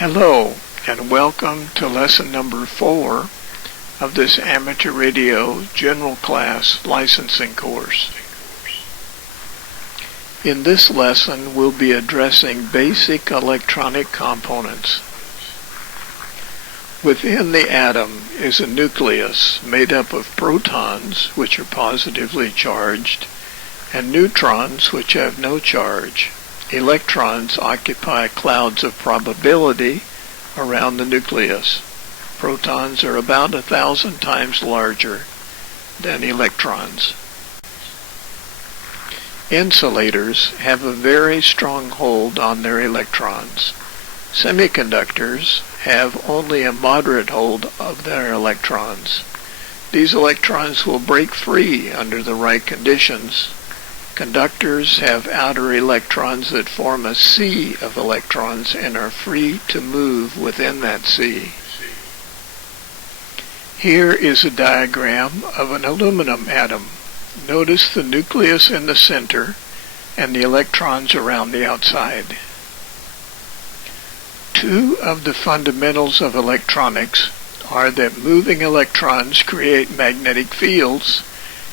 Hello, and welcome to lesson number 4 of this amateur radio general class licensing course. In this lesson, we'll be addressing basic electronic components. Within the atom is a nucleus made up of protons, which are positively charged, and neutrons, which have no charge. Electrons occupy clouds of probability around the nucleus. Protons are about 1,000 times larger than electrons. Insulators have a very strong hold on their electrons. Semiconductors have only a moderate hold of their electrons. These electrons will break free under the right conditions. Conductors have outer electrons that form a sea of electrons and are free to move within that sea. Here is a diagram of an aluminum atom. Notice the nucleus in the center and the electrons around the outside. Two of the fundamentals of electronics are that moving electrons create magnetic fields,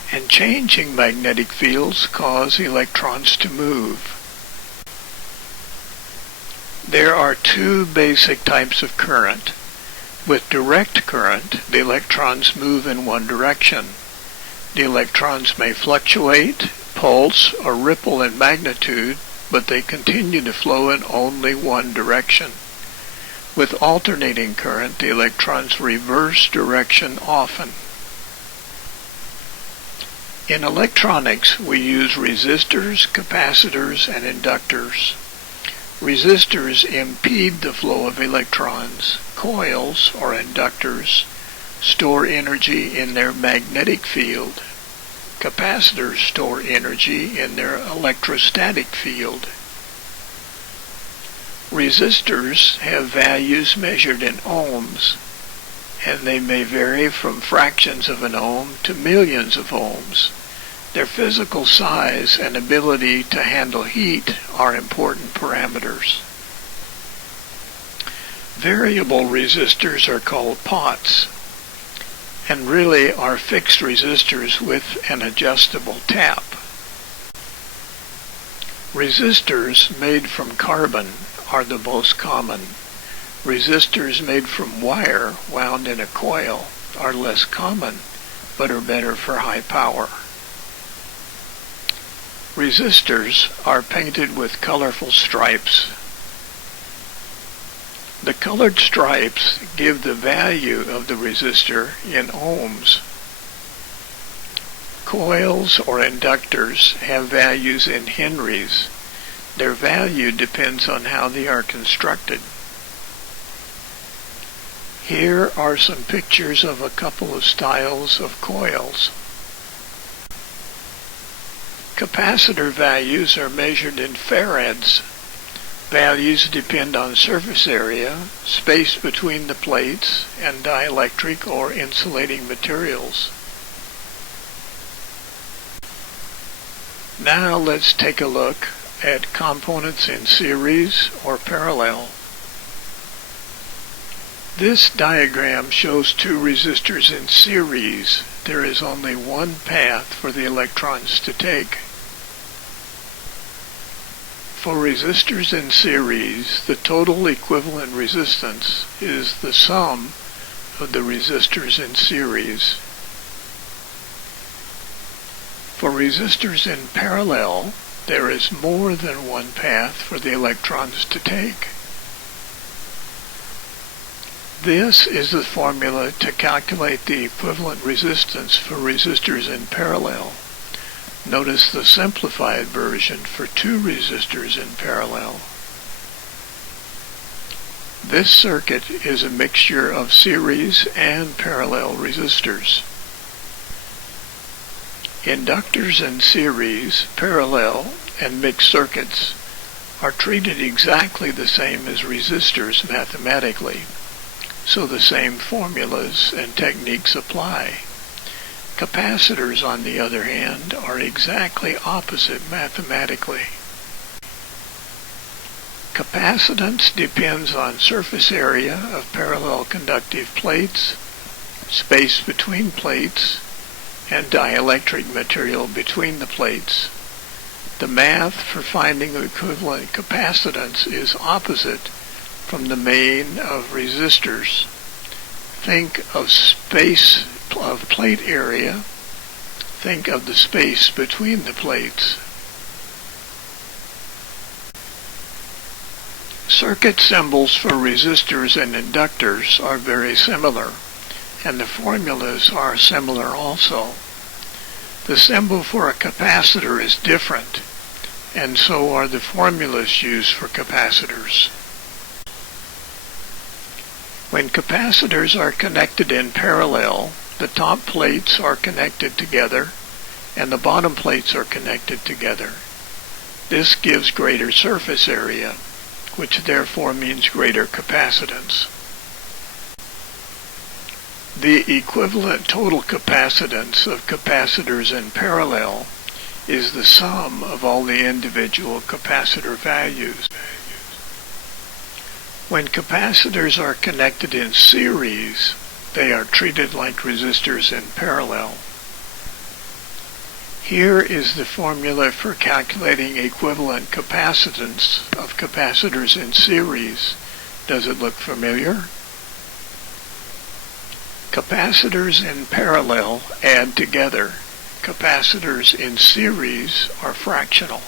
and changing magnetic fields cause electrons to move. There are two basic types of current. With direct current, the electrons move in one direction. The electrons may fluctuate, pulse, or ripple in magnitude, but they continue to flow in only one direction. With alternating current, the electrons reverse direction often. In electronics, we use resistors, capacitors, and inductors. Resistors impede the flow of electrons. Coils, or inductors, store energy in their magnetic field. Capacitors store energy in their electrostatic field. Resistors have values measured in ohms, and they may vary from fractions of an ohm to millions of ohms. Their physical size and ability to handle heat are important parameters. Variable resistors are called pots, and really are fixed resistors with an adjustable tap. Resistors made from carbon are the most common. Resistors made from wire wound in a coil are less common, but are better for high power. Resistors are painted with colorful stripes. The colored stripes give the value of the resistor in ohms. Coils or inductors have values in henries. Their value depends on how they are constructed. Here are some pictures of a couple of styles of coils. Capacitor values are measured in farads. Values depend on surface area, space between the plates, and dielectric or insulating materials. Now let's take a look at components in series or parallel. This diagram shows two resistors in series. There is only one path for the electrons to take. For resistors in series, the total equivalent resistance is the sum of the resistors in series. For resistors in parallel, there is more than one path for the electrons to take. This is the formula to calculate the equivalent resistance for resistors in parallel. Notice the simplified version for two resistors in parallel. This circuit is a mixture of series and parallel resistors. Inductors in series, parallel, and mixed circuits are treated exactly the same as resistors mathematically, so the same formulas and techniques apply. Capacitors, on the other hand, are exactly opposite mathematically. Capacitance depends on surface area of parallel conductive plates, space between plates, and dielectric material between the plates. The math for finding the equivalent capacitance is opposite from the main of resistors. Think of space of plate area. Think of the space between the plates. Circuit symbols for resistors and inductors are very similar, and the formulas are similar also. The symbol for a capacitor is different, and so are the formulas used for capacitors. When capacitors are connected in parallel, the top plates are connected together, and the bottom plates are connected together. This gives greater surface area, which therefore means greater capacitance. The equivalent total capacitance of capacitors in parallel is the sum of all the individual capacitor values. When capacitors are connected in series, they are treated like resistors in parallel. Here is the formula for calculating equivalent capacitance of capacitors in series. Does it look familiar? Capacitors in parallel add together. Capacitors in series are fractional.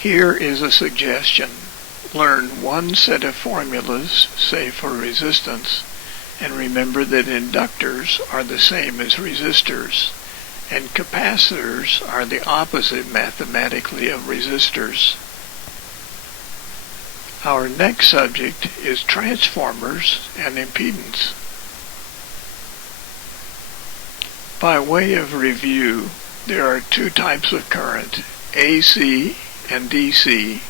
Here is a suggestion. Learn one set of formulas, say for resistance, and remember that inductors are the same as resistors, and capacitors are the opposite mathematically of resistors. Our next subject is transformers and impedance. By way of review, there are two types of current, AC and DC.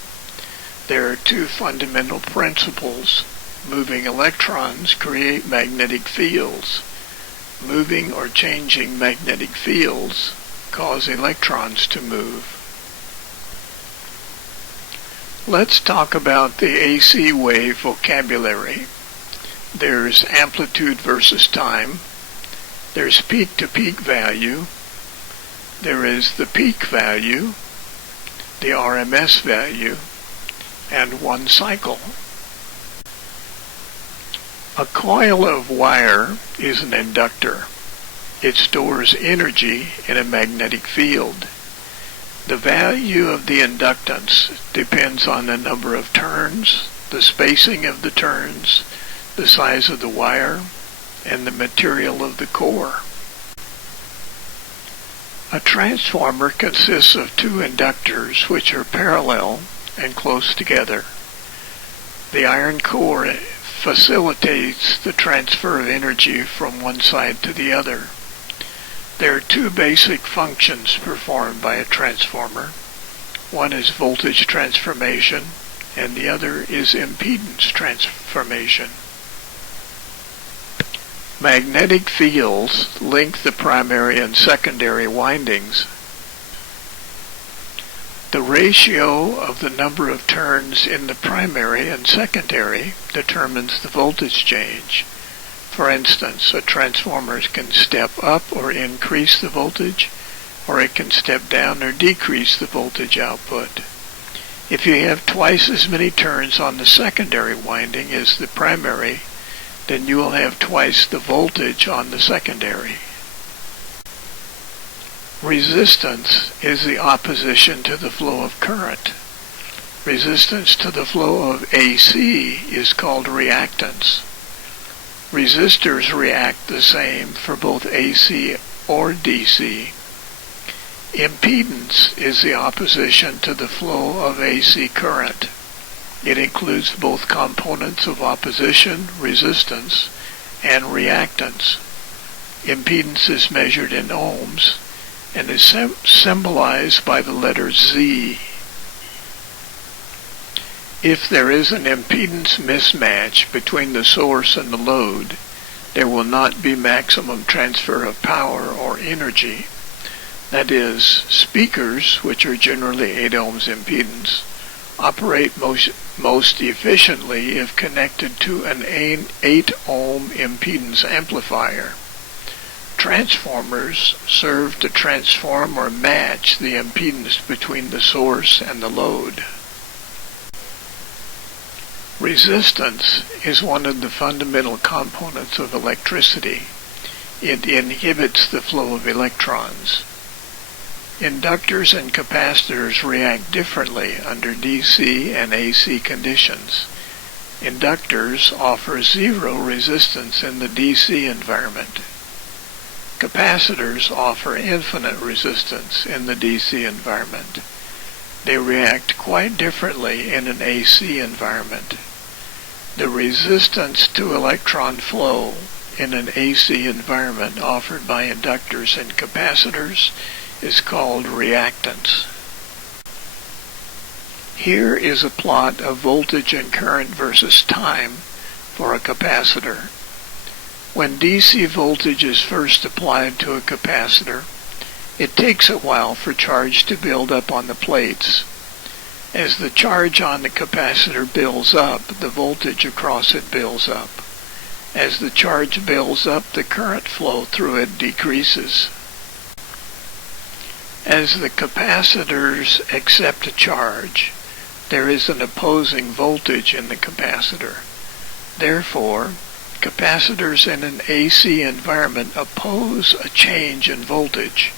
There are two fundamental principles. Moving electrons create magnetic fields. Moving or changing magnetic fields cause electrons to move. Let's talk about the AC wave vocabulary. There's amplitude versus time. There's peak-to-peak value. There is the peak value, the RMS value, and one cycle. A coil of wire is an inductor. It stores energy in a magnetic field. The value of the inductance depends on the number of turns, the spacing of the turns, the size of the wire, and the material of the core. A transformer consists of two inductors which are parallel and close together. The iron core facilitates the transfer of energy from one side to the other. There are two basic functions performed by a transformer. One is voltage transformation, and the other is impedance transformation. Magnetic fields link the primary and secondary windings. The ratio of the number of turns in the primary and secondary determines the voltage change. For instance, a transformer can step up or increase the voltage, or it can step down or decrease the voltage output. If you have twice as many turns on the secondary winding as the primary, then you will have twice the voltage on the secondary. Resistance is the opposition to the flow of current. Resistance to the flow of AC is called reactance. Resistors react the same for both AC or DC. Impedance is the opposition to the flow of AC current. It includes both components of opposition, resistance, and reactance. Impedance is measured in ohms and is symbolized by the letter Z. If there is an impedance mismatch between the source and the load, there will not be maximum transfer of power or energy. That is, speakers, which are generally 8 ohms impedance, operate most efficiently if connected to an 8-ohm impedance amplifier. Transformers serve to transform or match the impedance between the source and the load. Resistance is one of the fundamental components of electricity. It inhibits the flow of electrons. Inductors and capacitors react differently under DC and AC conditions. Inductors offer zero resistance in the DC environment. Capacitors offer infinite resistance in the DC environment. They react quite differently in an AC environment. The resistance to electron flow in an AC environment offered by inductors and capacitors is called reactance. Here is a plot of voltage and current versus time for a capacitor. When DC voltage is first applied to a capacitor, it takes a while for charge to build up on the plates. As the charge on the capacitor builds up, the voltage across it builds up. As the charge builds up, the current flow through it decreases. As the capacitors accept a charge, there is an opposing voltage in the capacitor. Therefore, capacitors in an AC environment oppose a change in voltage.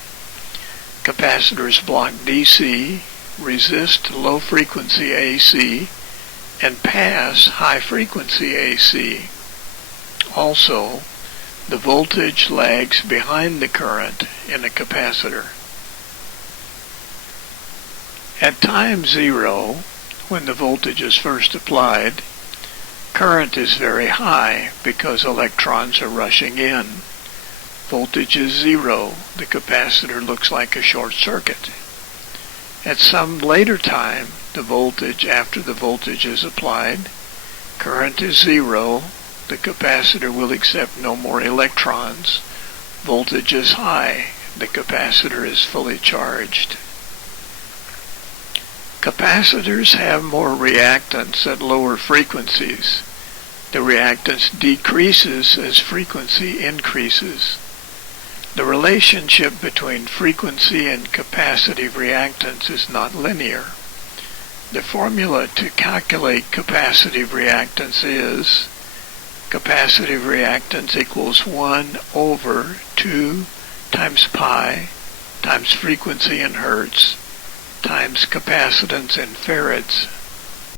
Capacitors block DC, resist low-frequency AC, and pass high-frequency AC. Also, the voltage lags behind the current in a capacitor. At time 0, when the voltage is first applied, current is very high because electrons are rushing in. Voltage is 0. The capacitor looks like a short circuit. At some later time, the voltage after the voltage is applied, current is 0. The capacitor will accept no more electrons. Voltage is high. The capacitor is fully charged. Capacitors have more reactance at lower frequencies. The reactance decreases as frequency increases. The relationship between frequency and capacitive reactance is not linear. The formula to calculate capacitive reactance is capacitive reactance equals 1 over 2 times pi times frequency in hertz times capacitance in farads.